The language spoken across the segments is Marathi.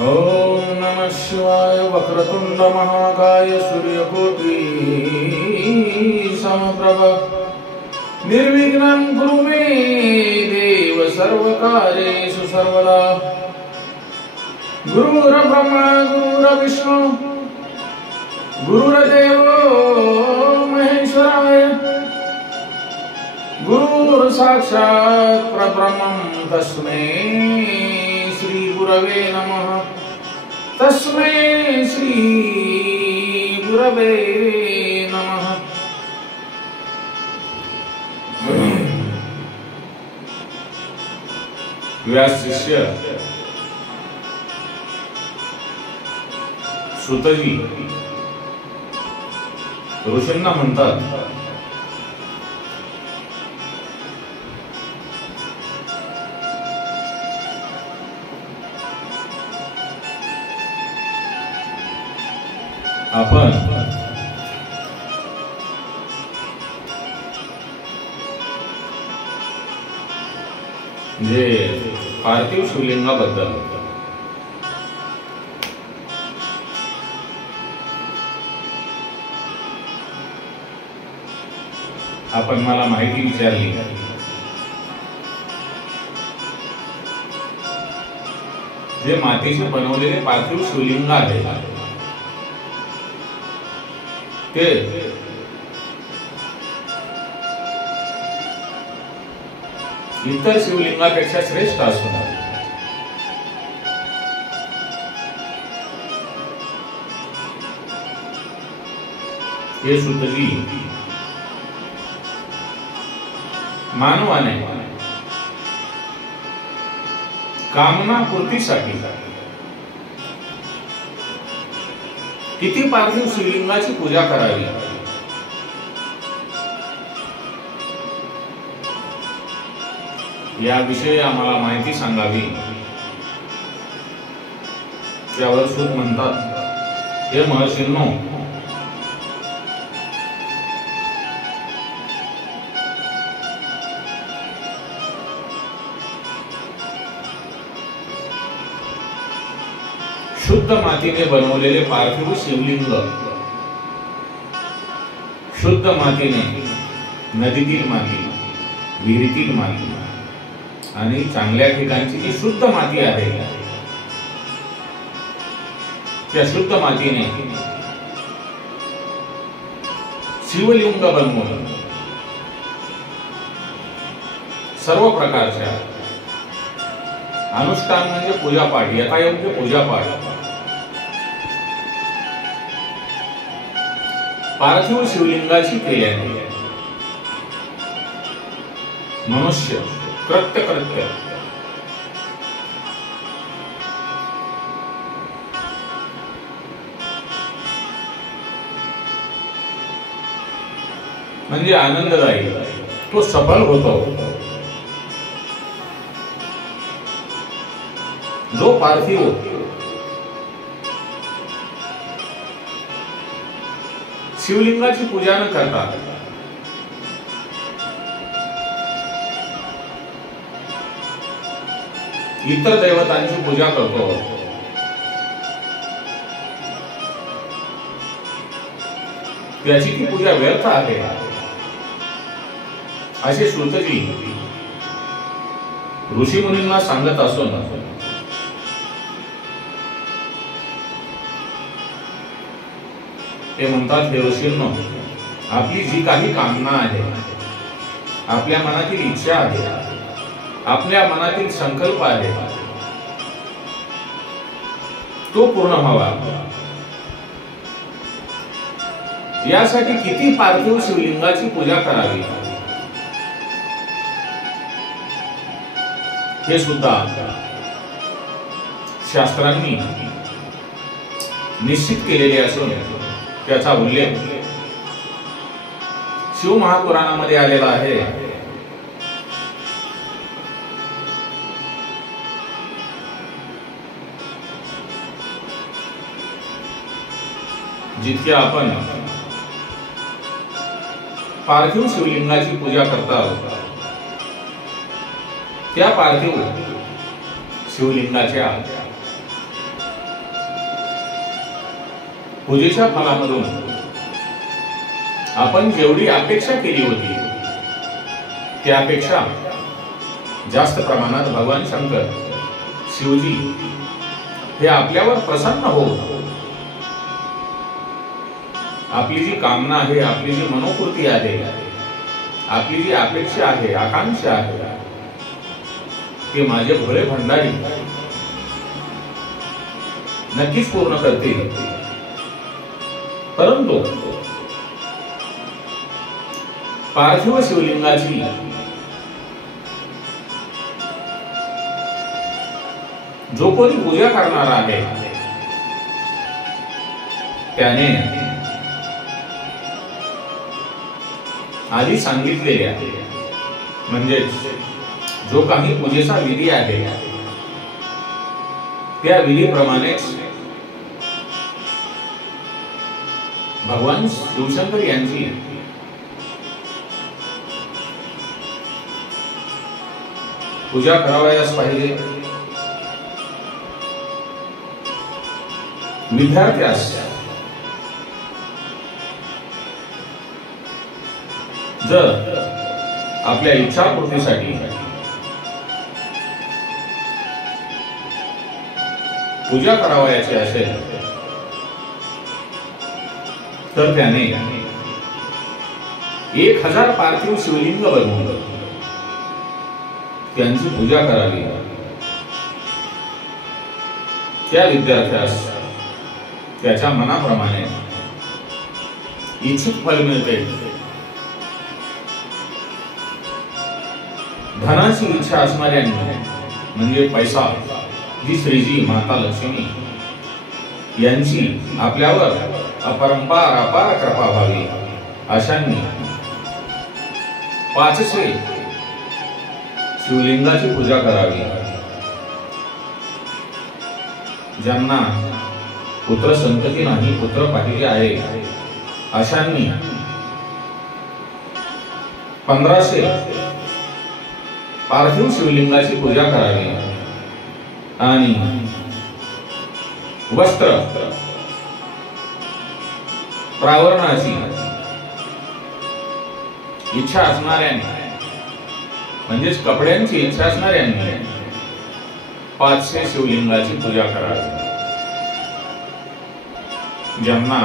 ओम नमः शिवाय। वक्रतुंड महाकाय सूर्यकोटि समप्रभ निर्विघ्नं कुरु मे देव सर्वकार्येषु सर्वदा। गुरुर्ब्रह्मा गुरुर्विष्णु गुरुर्देवो महेश्वराय गुरुर् साक्षात् परब्रह्मं तस्मै श्री गुरवे नमः। तस्मै श्री गुरवे नमः। व्यास शिष्य सुतजी ऋषींना म्हणतात, आपण जे पार्थिव शिवलिंगाबद्दल आपण मला माहिती विचारली, जे मातीचे बनवलेले पार्थिव शिवलिंग आहे ते इतर शिवलिंगापेक्षा श्रेष्ठ असून हे सुतजी मानवाने कामना पूर्तीसाठी किती पार्थिव शिवलिंगाची पूजा करावी याविषयी आम्हाला माहिती सांगावी। त्यावर सूत म्हणतात, हे महर्षींनो, शुद्ध मातीने बनवलेले पार्थिव शिवलिंग शुद्ध मातीने, नदीतील माती, विहिरीतील माती आणि चांगल्या ठिकाणची जी शुद्ध माती आहे त्या शुद्ध मातीने शिवलिंग बनवून सर्व प्रकारच्या अनुष्ठान म्हणजे पूजापाठ, यथायोग्य पूजापाठ पार्थिव शिवलिंगाची केल्याने मनुष्य कृत्य म्हणजे आनंददायी तो सफल होतो। जो पार्थिव शिवलिंगाची पूजा न करता इतर दैवतांची पूजा करतो, त्याची ती पूजा व्यर्थ आहे असे सूतजी ऋषी मुनींना सांगत असून ते म्हणतात, हे ऋषींनो, आपली जी काही कामना आहे, आपल्या मनातील इच्छा आहे, आपल्या मनातील संकल्प आहे, तो पूर्ण व्हावा यासाठी किती पार्थिव शिवलिंगाची पूजा करावी हे सुद्धा शास्त्रांनी निश्चित केलेले असून त्याचा उल्लेख शिव महापुराणामध्ये आलेला आहे। जितके आपण पार्थिव शिवलिंगाची पूजा करतात त्या पार्थिव शिवलिंगाच्या पूजेच्या फलामधून आपण जेवढी अपेक्षा केली होती त्यापेक्षा जास्त प्रमाणात भगवान शंकर शिवजी हे आपल्यावर प्रसन्न होऊन आपली जी कामना आहे, आपली जी मनोकृती आहे, आपली जी अपेक्षा आहे, आकांक्षा आहे, ते माझे भोळे भंडारी नक्कीच पूर्ण करतील. परंतु पार्थिव शिवलिंगाची जो कोणी पूजा करणार आहे त्याने आधी सांगितलेल्या म्हणजे जो काही पूजेचा विधी आहे त्या विधीप्रमाणेच भगवान शिवशंकर यांची पूजा करावयास पाहिजे. विद्यार्थ्यास जर आपल्या इच्छापूर्तीसाठी पूजा करावयाची असेल तर त्याने 1000 पार्थिव शिवलिंग बनवून त्यांची पूजा करावी. त्या विद्यार्थ्यास त्याच्या मनाप्रमाणे इच्छित फल मिळते. धनाची इच्छा असणाऱ्यांनी म्हणजे पैसा, जी श्रीजी माता लक्ष्मी यांची आपल्यावर अपरंपार अपार कृपा व्हावी अशांनी 500 शिवलिंगाची पूजा करावी. ज्यांना पुत्र संतती नाही, पुत्र पाहिजे आहे अशांनी 1500 पार्थिव शिवलिंगाची पूजा करावी. आणि वस्त्र प्रावरणाची इच्छा असणाऱ्यांनी म्हणजेच कपड्यांची इच्छा असणाऱ्यांनी 500 शिवलिंगाची पूजा करावी. ज्यांना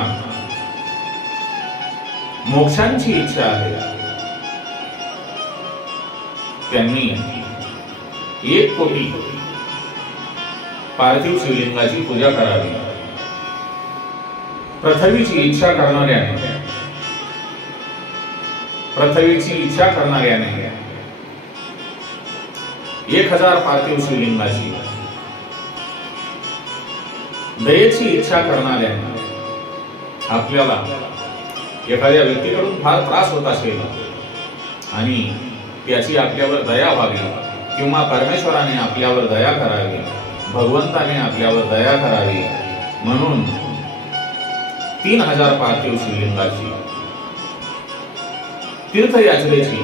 मोक्षांची इच्छा आहे त्यांनी 1 कोटी पार्थिव शिवलिंगाची पूजा करावी. पृथ्वीची इच्छा करणाऱ्याने 1000 पार्थिव शिवलिंगाची, दयेची इच्छा करणाऱ्याने आपल्याला एखाद्या व्यक्तीकडून फार त्रास होत असेल आणि त्याची आपल्यावर दया व्हावी किंवा परमेश्वराने आपल्यावर दया करावी, भगवंताने आपल्यावर दया करावी म्हणून 3000 पार्थिव शिवलिंगाची, तीर्थयात्रेची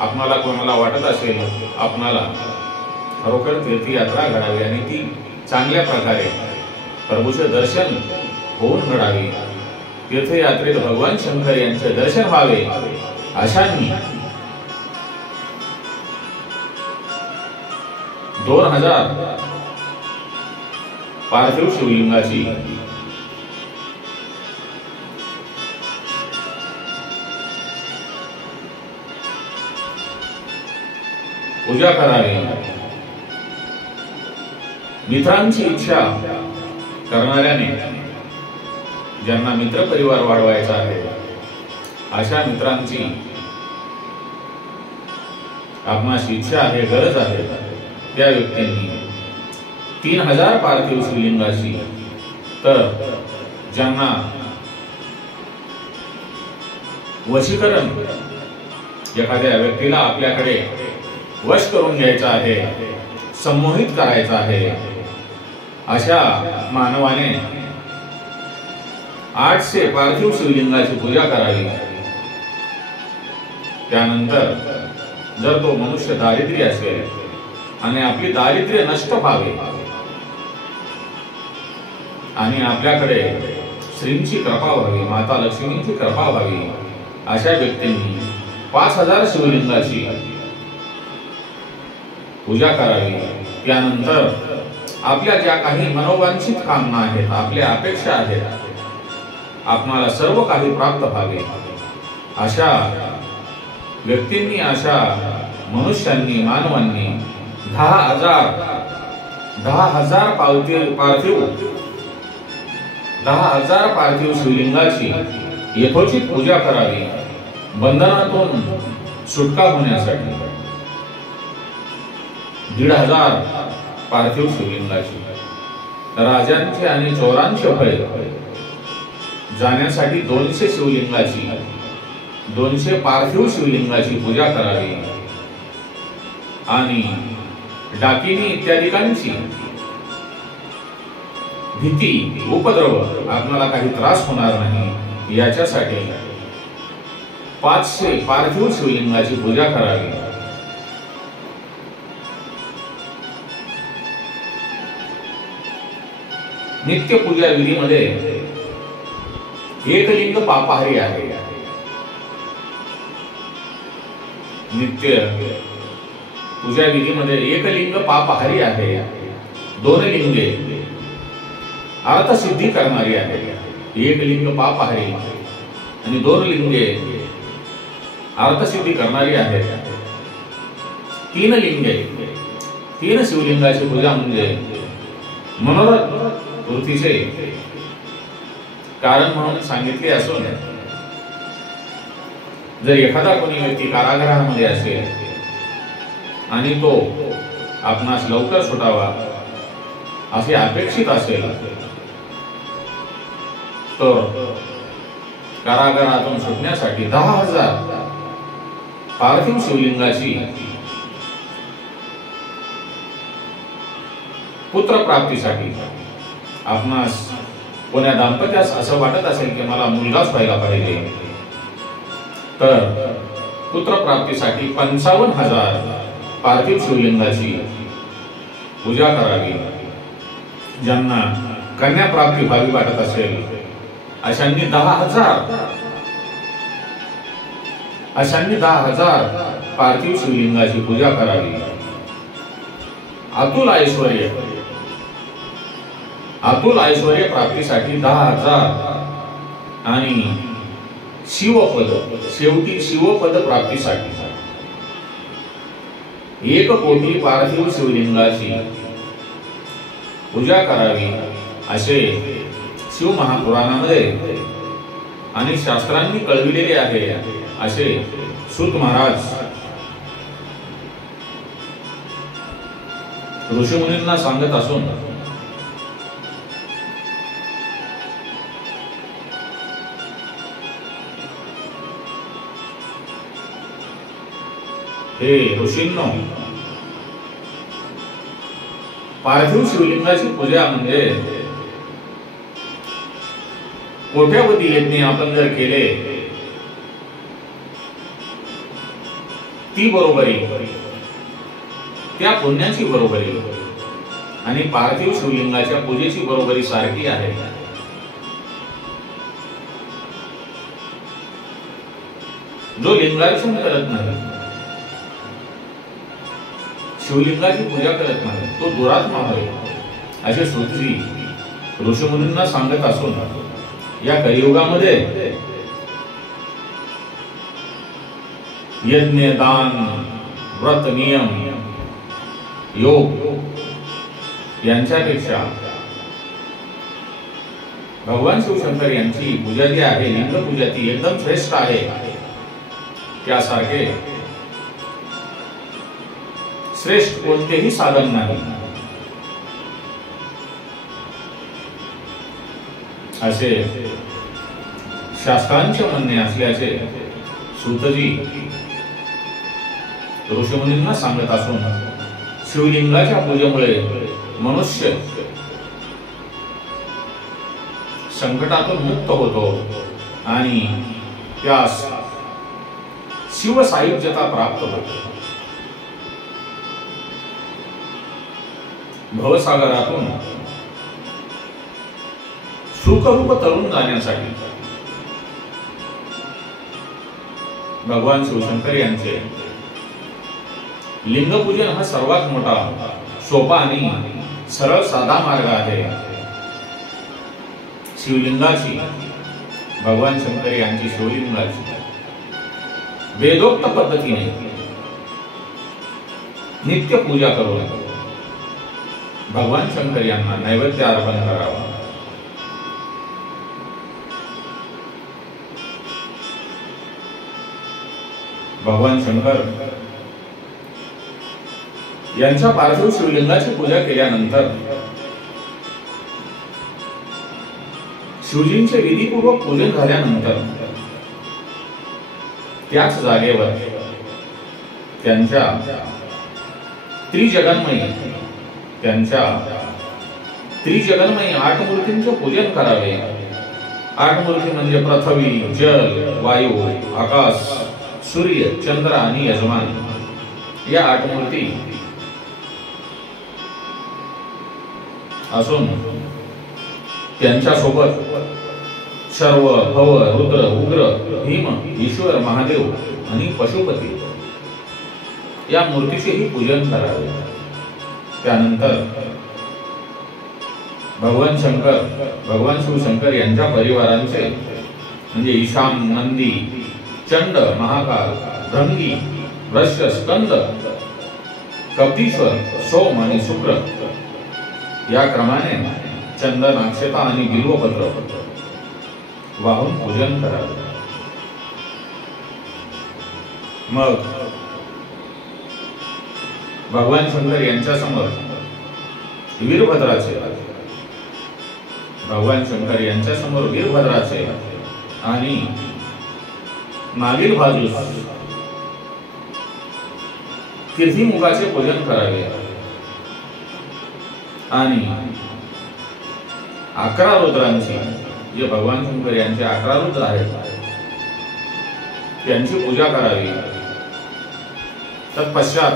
आपणाला कोणाला वाटत असेल आपणाला खरोखर तीर्थयात्रा घडावी आणि ती चांगल्या प्रकारे प्रभूचे दर्शन होऊन घडावी, तीर्थयात्रेत भगवान शंकर यांचे दर्शन व्हावे अशांनी 2000 पार्थिव शिवलिंगाची पूजा करावी. मित्रांची इच्छा करणाऱ्याने ज्यांना मित्र परिवार वाढवायचा आहे अशा मित्रांची आपणास इच्छा आहे, गरज आहे, त्या व्यक्तींनी 3000 पार्थिव शिवलिंगाची, तर ज्यांना वशीकरण एखाद्या व्यक्तीला आपल्याकडे वश करून घ्यायचा आहे, संमोहित करायचा आहे अशा मानवाने 800 पार्थिव शिवलिंगाची पूजा करावी. त्यानंतर जर तो मनुष्य दारिद्र्य असेल आणि आपली दारिद्र्य नष्ट व्हावे आणि आपल्याकडे श्रींची कृपा व्हावी, माता लक्ष्मींची कृपा व्हावी अशा व्यक्तींनी 5000 शिवलिंगाची पूजा करावी। त्यानंतर आपल्या ज्या काही मनोवांछित कामना आहेत, आपल्या अपेक्षा आहेत, आपणाला सर्व काही प्राप्त व्हावे अशा व्यक्तींनी, अशा मनुष्यांनी, मानवांनी 10,000 पार्थिव शिवलिंगाची यथोचित पूजा करावी बंधनातून सुटका होण्यासाठी। 1,500 पार्थिव शिवलिंगाची, राजांचे आणि चोरांचे भय जाण्यासाठी 200 शिवलिंगाची, 200 पार्थिव शिवलिंगाची पूजा करावी आणि डाकिनी इत्यादिकांची भीती, उपद्रव, आपल्याला काही त्रास होणार नाही याच्यासाठी 500 पार्थिव शिवलिंगाची पूजा करावी। नित्य पूजा विधीमध्ये एकलिंग पापहारी आहे। नित्य पूजा विधीमध्ये एकलिंग पापहारी आहे, 2 लिंगे अर्थसिद्धी करणारी आहे। एक लिंग पापहारी आणि 2 लिंगे अर्थसिद्धी करणारी आहे। 3 लिंगे, 3 शिवलिंगाची पूजा म्हणजे मनोरथ पूर्तीचे कारण म्हणून सांगितले असून, जर एखादा कोणी व्यक्ती कारागृहामध्ये असेल आणि तो आपणास लवकर सुटावा असे अपेक्षित असेल तर कारागृहातून सुटण्यासाठी 10,000 पार्थिव शिवलिंगाची पुत्र प्राप्तीसाठी, आपणास कोण्या दाम्पत्यास असं वाटत असेल की मला मुलगाच व्हायला पाहिजे तर पुत्र प्राप्तीसाठी 55,000 पार्थिव शिवलिंगाची पूजा करावी। ज्यांना कन्या प्राप्ती व्हावी वाटत असेल अशांनी 10,000 पार्थिव शिवलिंगाची पूजा करावी। अतुल ऐश्वर्य प्राप्तीसाठी 10,000 आणि शिवपद, शेवटी शिवपद प्राप्तीसाठी 1 कोटी पार्थिव शिवलिंगाची पूजा करावी असे शिव महापुराणामध्ये आणि शास्त्रांनी कळविलेले आहे असे सूत महाराज ऋषीमुनींना सांगत असून हे ऋषींनो, पार्थिव शिवलिंगाची पूजा म्हणजे कोट्यावधी यज्ञ आपण जर केले ती बरोबरी, त्या पुण्याची बरोबरी आणि पार्थिव शिवलिंगाच्या पूजेची बरोबरी सारखी आहे। जो लिंगार्चन करत नाही, शिवलिंगाची पूजा करत नाही, तो दुरात्मा आहे असे सूतजी ऋषीमुनींना सांगत असून या कलियुगामध्ये यज्ञ, दान, व्रत, नियम, योग यांच्यापेक्षा भगवान शिवशंकर यांची पूजा जी आहे, लिंग पूजा, ती एकदम श्रेष्ठ आहे। त्यासारखे श्रेष्ठ कोणतेही साधन नाही असे शास्त्रांचे म्हणणे असल्याचे सूतजी ऋषीमुनींना सांगत असून शिवलिंगाच्या पूजेमुळे मनुष्य संकटातून मुक्त होतो आणि त्यास शिव सायुज्यता प्राप्त होते। भवसागरातून सुखरूप तरुण जाण्यासाठी भगवान शिवशंकर यांचे लिंगपूजन हा सर्वात मोठा सोपा आणि सरळ साधा मार्ग आहे. शिवलिंगाची, भगवान शंकर यांची शिवलिंगाची वेदोक्त पद्धतीने नित्य पूजा करून भगवान शंकर यांना नैवेद्य अर्पण करावा. भगवान शंकर यांच्या पार्थिव शिवलिंगाची पूजा केल्यानंतर शिवजींचे विधीपूर्वक पूजन झाल्यानंतर त्याच जागेवर त्यांच्या त्रिजगन्मयी 8 मूर्तींचे पूजन करावे. 8 मूर्ती म्हणजे पृथ्वी, जल, वायू, आकाश, सूर्य, चंद्र आणि यजमान. या 8 मूर्ती असून त्यांच्या सोबत सर्व, भव, रुद्र, उग्र, भीम, ईश्वर, महादेव आणि पशुपती या मूर्तीचेही पूजन करावे. त्यानंतर भगवान शिवशंकर यांच्या परिवारांचे म्हणजे ईशान, नंदी, चंड, महाकाल, भृंगी, वृष, स्कंद, कपीश्वर, सोम आणि शुक्र या क्रमाने चंदन, अक्षता आणि बिल्वपत्र वाहून पूजन करावे. मग भगवान शंकर यांच्या समोर वीरभद्राचे आणि मागील बाजूस कीर्तिमुखाचे पूजन करावे आणि 11 रुद्रांची, जे भगवान शंकर यांचे 11 रुद्र आहेत, त्यांची पूजा करावी. तत्पश्चात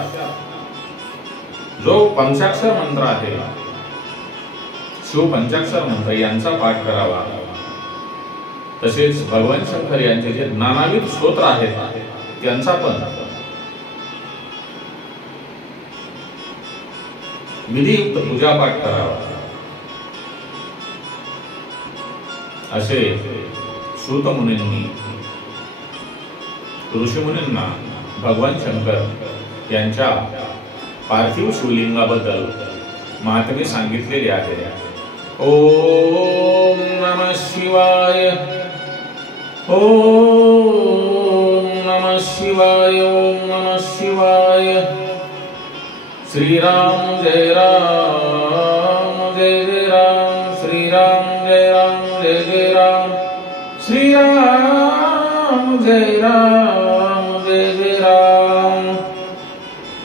जो पंचाक्षर मंत्र आहे, शिव पंचाक्षर मंत्र यांचा पाठ करावा. तसेच भगवान शंकर यांचे जे नानाविध स्तोत्र आहेत त्यांचा पण विधियुक्त पूजापाठ करावा. असे सूत मुनींनी ऋषीमुनींना भगवान शंकर यांच्या पार्थिव शिवलिंगाबद्दल महात्म्य सांगितलेले आहे. ओम नमः शिवाय. ओम नमः शिवाय. ओम नमः शिवाय. श्रीराम जय राम, जय जय राम. श्रीराम जय राम, जय जय राम. श्रीराम जय राम, जय जय राम.